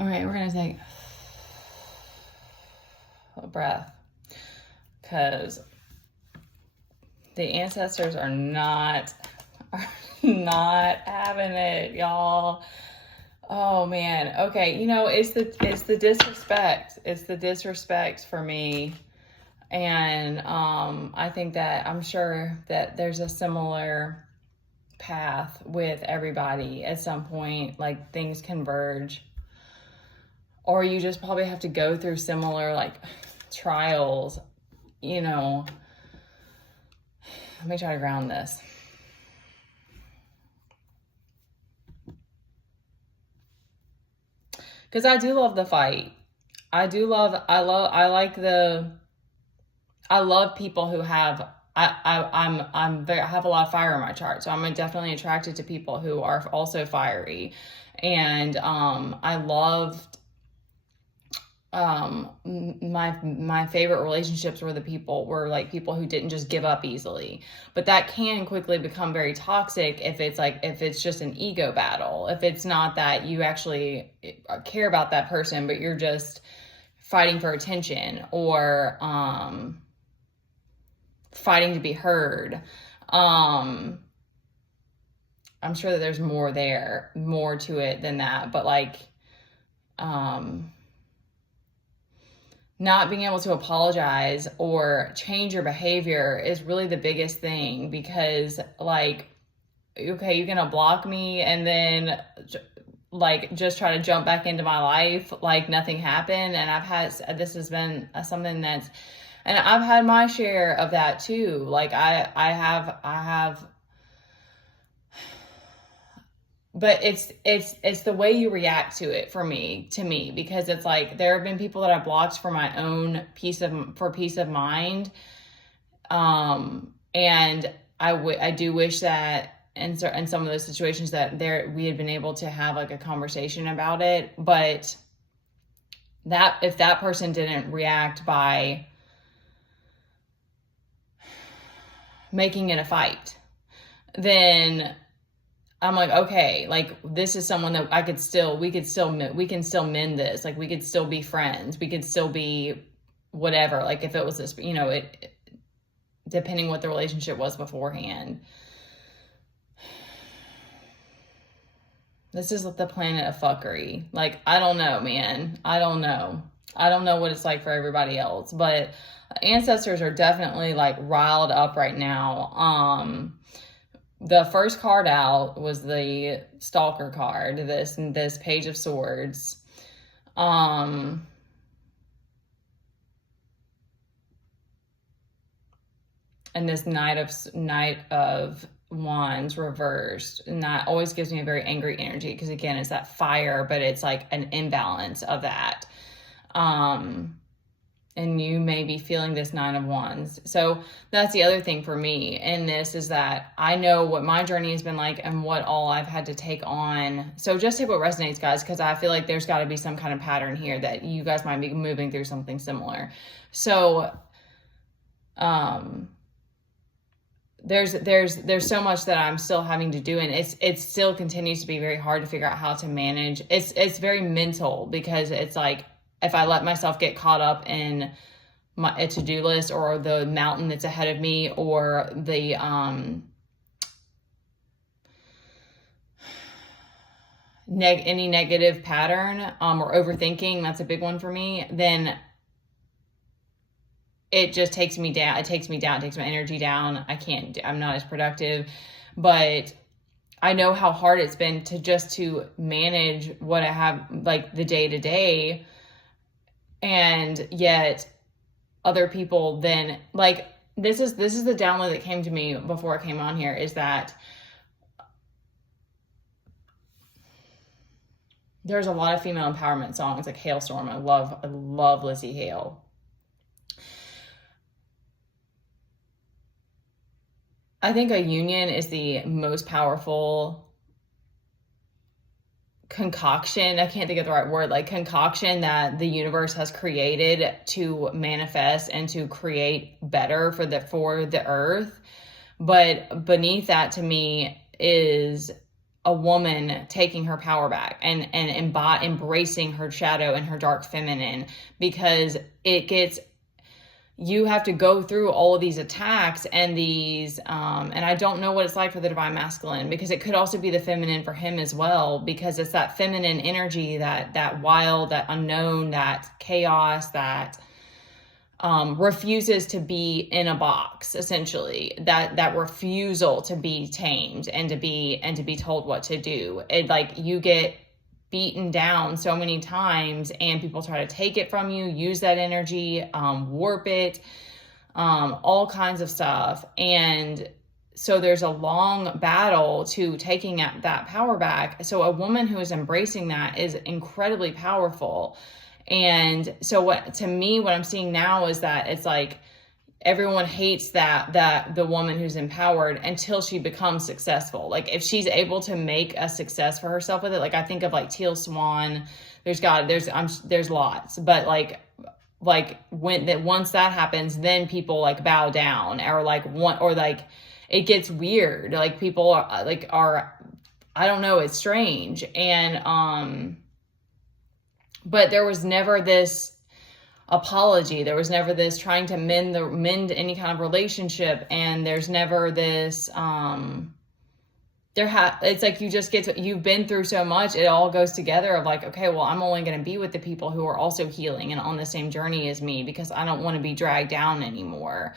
All right, we're going to take a breath, because the ancestors are not having it, y'all. Oh man. Okay, it's the disrespect. It's the disrespect for me. And I think that I'm sure that there's a similar path with everybody at some point, like things converge, or you just probably have to go through similar like trials. Let me try to ground this. Because I do love the fight. I love people who have, I have a lot of fire in my chart. So I'm definitely attracted to people who are also fiery. And I loved, my favorite relationships were people who didn't just give up easily. But that can quickly become very toxic if it's just an ego battle. If it's not that you actually care about that person, but you're just fighting for attention, or fighting to be heard. I'm sure that there's more to it than that, but not being able to apologize or change your behavior is really the biggest thing, because okay, you're gonna block me and then just try to jump back into my life like nothing happened. And this has been something and I've had my share of that too. I have, but it's the way you react to it to me, because it's there have been people that I blocked for my own peace of mind. And I do wish that in some of those situations that we had been able to have a conversation about it, but that if that person didn't react by making it a fight, then I'm okay, this is someone that we can still mend this. We could still be friends. We could still be whatever. If it was this, depending what the relationship was beforehand. This is the planet of fuckery. I don't know, man. I don't know what it's like for everybody else, but ancestors are definitely riled up right now. The first card out was the Stalker card, this Page of Swords. And this Knight of Wands reversed, and that always gives me a very angry energy, because again, it's that fire, but it's an imbalance of that. And you may be feeling this Nine of Wands. So that's the other thing for me in this, is that I know what my journey has been like and what all I've had to take on. So just take what resonates, guys, because I feel like there's got to be some kind of pattern here that you guys might be moving through something similar. So there's so much that I'm still having to do, and it still continues to be very hard to figure out how to manage. It's very mental, because it's if I let myself get caught up in a to-do list, or the mountain that's ahead of me, or the any negative pattern, or overthinking, that's a big one for me, then it just takes me down. It takes my energy down. I'm not as productive. But I know how hard it's been to manage what I have, the day to day. And yet other people then, this is the download that came to me before I came on here, is that there's a lot of female empowerment songs like Hailstorm. I love Lizzie Hale. I think a union is the most powerful concoction. I can't think of the right word, concoction that the universe has created to manifest and to create better for the earth. But beneath that, to me, is a woman taking her power back and embracing her shadow and her dark feminine, because you have to go through all of these attacks and these, and I don't know what it's like for the divine masculine, because it could also be the feminine for him as well, because it's that feminine energy, that wild, that unknown, that chaos, that refuses to be in a box, essentially, that refusal to be tamed and to be told what to do. It, like, you get beaten down so many times and people try to take it from you, use that energy, warp it, all kinds of stuff. And so there's a long battle to taking that power back. So a woman who is embracing that is incredibly powerful. And so what I'm seeing now is that it's like everyone hates that the woman who's empowered until she becomes successful. Like, if she's able to make a success for herself with it, like I think of like Teal Swan, there's lots, but like once that happens, then people like bow down, or like it gets weird. Like, people are I don't know, it's strange. And but there was never this apology. There was never this trying to mend any kind of relationship. And there's never this, it's like you've been through so much, it all goes together of like, okay, well, I'm only going to be with the people who are also healing and on the same journey as me, because I don't want to be dragged down anymore.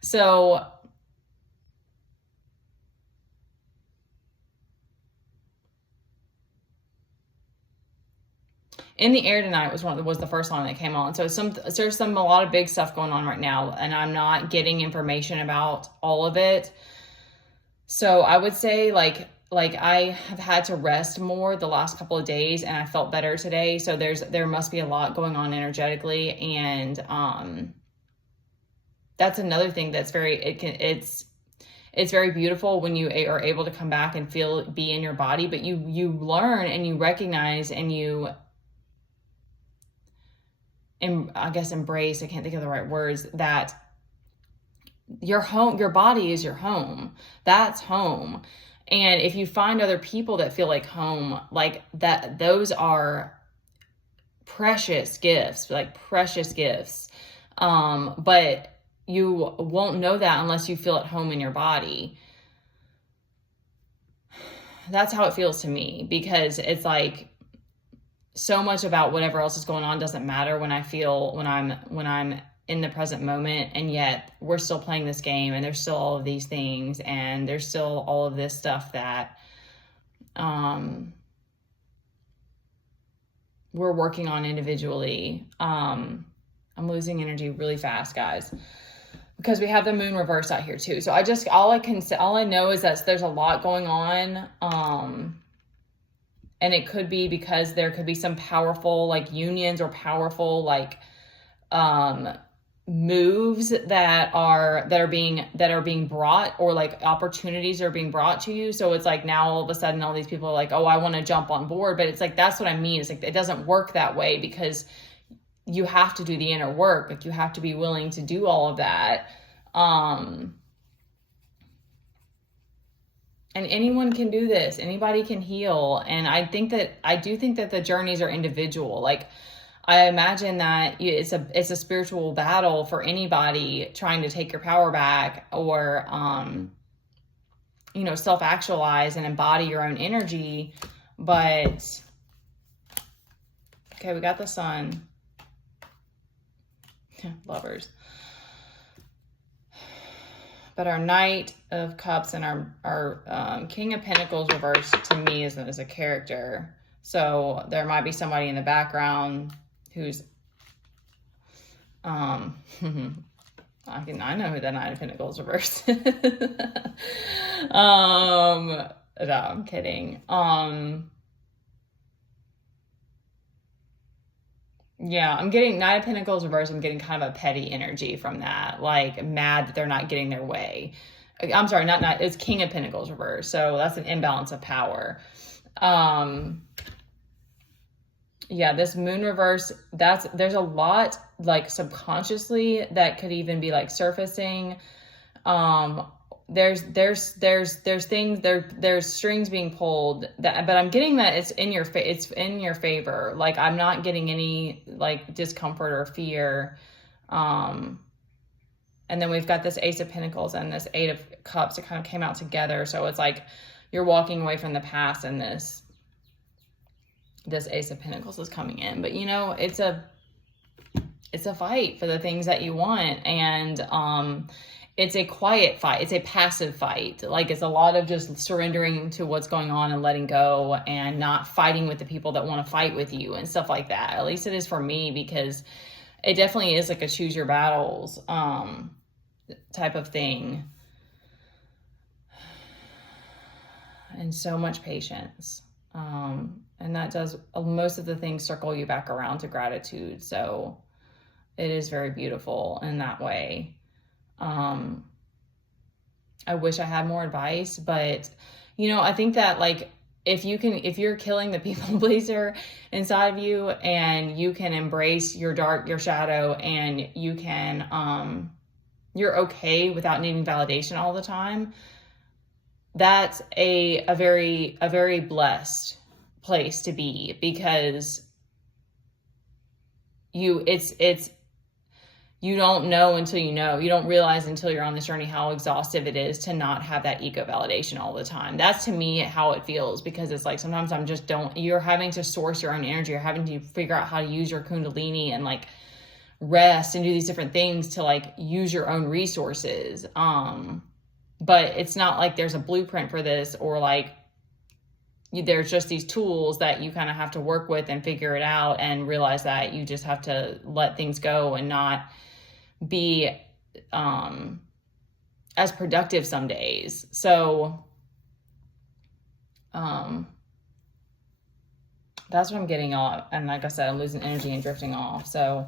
So In the Air Tonight was the first song that came on. So there's a lot of big stuff going on right now, and I'm not getting information about all of it. So I would say like I have had to rest more the last couple of days, and I felt better today. So there must be a lot going on energetically, and that's another thing that's it's very beautiful when you are able to come back and be in your body, but you learn and you recognize and I guess embrace, I can't think of the right words, that your body is your home. That's home. And if you find other people that feel like home, like that, those are precious gifts, but you won't know that unless you feel at home in your body. That's how it feels to me, because it's like so much about whatever else is going on doesn't matter when I'm in the present moment, and yet we're still playing this game, and there's still all of these things, and there's still all of this stuff that we're working on individually. I'm losing energy really fast, guys, because we have the moon reverse out here too. So all I know is that there's a lot going on. And it could be because there could be some powerful like unions or powerful like moves that are being brought, or like opportunities are being brought to you. So it's like now all of a sudden all these people are like, oh, I want to jump on board. But it's like, that's what I mean. It's like, it doesn't work that way, because you have to do the inner work. Like, you have to be willing to do all of that. And anyone can do this. Anybody can heal. And I do think that the journeys are individual. Like, I imagine that it's a spiritual battle for anybody trying to take your power back, or, self-actualize and embody your own energy. But, okay, we got the Sun. Lovers. But our Knight of Cups and our King of Pentacles reversed to me is a character. So there might be somebody in the background who's, I know who the Knight of Pentacles reversed. No, I'm kidding. Yeah, I'm getting Knight of Pentacles reversed. I'm getting kind of a petty energy from that, like mad that they're not getting their way. I'm sorry, it's King of Pentacles reversed. So that's an imbalance of power. Yeah, this moon reverse, there's a lot like subconsciously that could even be like surfacing, there's things there's strings being pulled that, but I'm getting that it's in your favor. Like I'm not getting any like discomfort or fear. And then we've got this Ace of Pentacles and this Eight of Cups that kind of came out together. So it's like you're walking away from the past, and this Ace of Pentacles is coming in. But you know, it's a fight for the things that you want, and it's a quiet fight. It's a passive fight. Like it's a lot of just surrendering to what's going on and letting go, and not fighting with the people that want to fight with you and stuff like that. At least it is for me, because it definitely is like a choose your battles type of thing. And so much patience. And that does most of the things circle you back around to gratitude. So it is very beautiful in that way. I wish I had more advice, but you know, I think that like, if you're killing the people pleaser inside of you, and you can embrace your shadow, and you can, you're okay without needing validation all the time, that's a very blessed place to be, because you don't know until you know. You don't realize until you're on this journey how exhaustive it is to not have that ego validation all the time. That's to me how it feels, because it's like sometimes you're having to source your own energy. You're having to figure out how to use your Kundalini and like rest and do these different things to like use your own resources. But it's not like there's a blueprint for this, or like there's just these tools that you kind of have to work with and figure it out, and realize that you just have to let things go and not be as productive some days. So that's what I'm getting off. And like I said, I'm losing energy and drifting off. So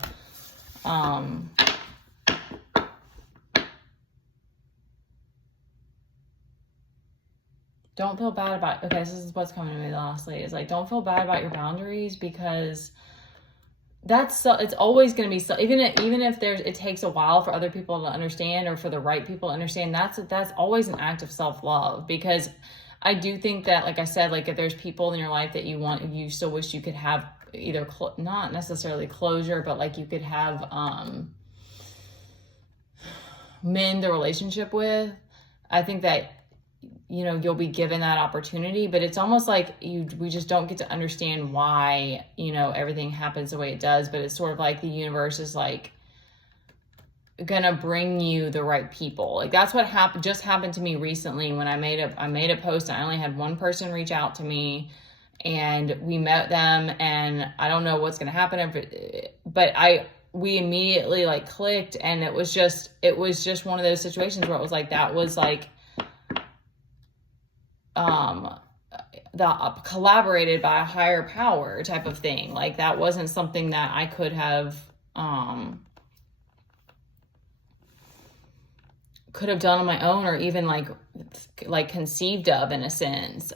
don't feel bad about, okay, this is what's coming to me lastly, is like, don't feel bad about your boundaries, because it's always going to be so, even if it takes a while for other people to understand, or for the right people to understand, that's always an act of self-love. Because I do think that, like I said, like if there's people in your life that you still wish you could have either not necessarily closure, but like you could have mend the relationship with, I think that, you know, you'll be given that opportunity. But it's almost like we just don't get to understand why, you know, everything happens the way it does. But it's sort of like the universe is like gonna bring you the right people. Like that's what just happened to me recently when I made a post. I only had one person reach out to me, and we met them, and I don't know what's gonna happen, but we immediately like clicked, and it was just one of those situations where it was like, that was like the collaborated by a higher power type of thing. Like that wasn't something that I could have done on my own, or even like conceived of in a sense.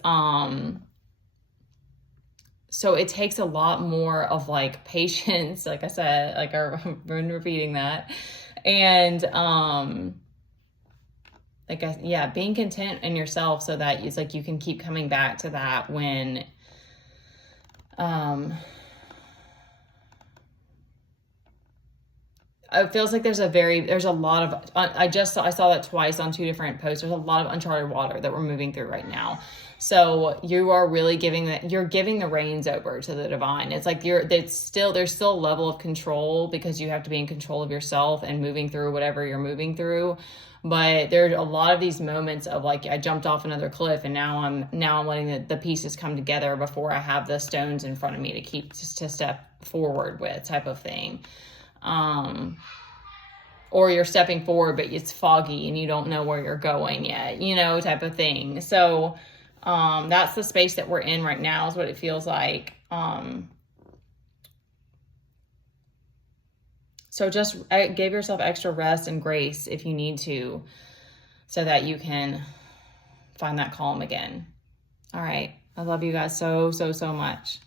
So it takes a lot more of like patience, like I said, like I've been repeating that, and being content in yourself, so that it's like you can keep coming back to that when it feels like there's a lot of, I saw that twice on two different posts. There's a lot of uncharted water that we're moving through right now. So you are really you're giving the reins over to the divine. It's like there's still a level of control, because you have to be in control of yourself and moving through whatever you're moving through. But there's a lot of these moments of like, I jumped off another cliff, and now I'm letting the pieces come together before I have the stones in front of me to step forward with, type of thing. Or you're stepping forward, but it's foggy and you don't know where you're going yet, you know, type of thing. So, that's the space that we're in right now, is what it feels like. So just give yourself extra rest and grace if you need to, so that you can find that calm again. All right. I love you guys so, so, so much.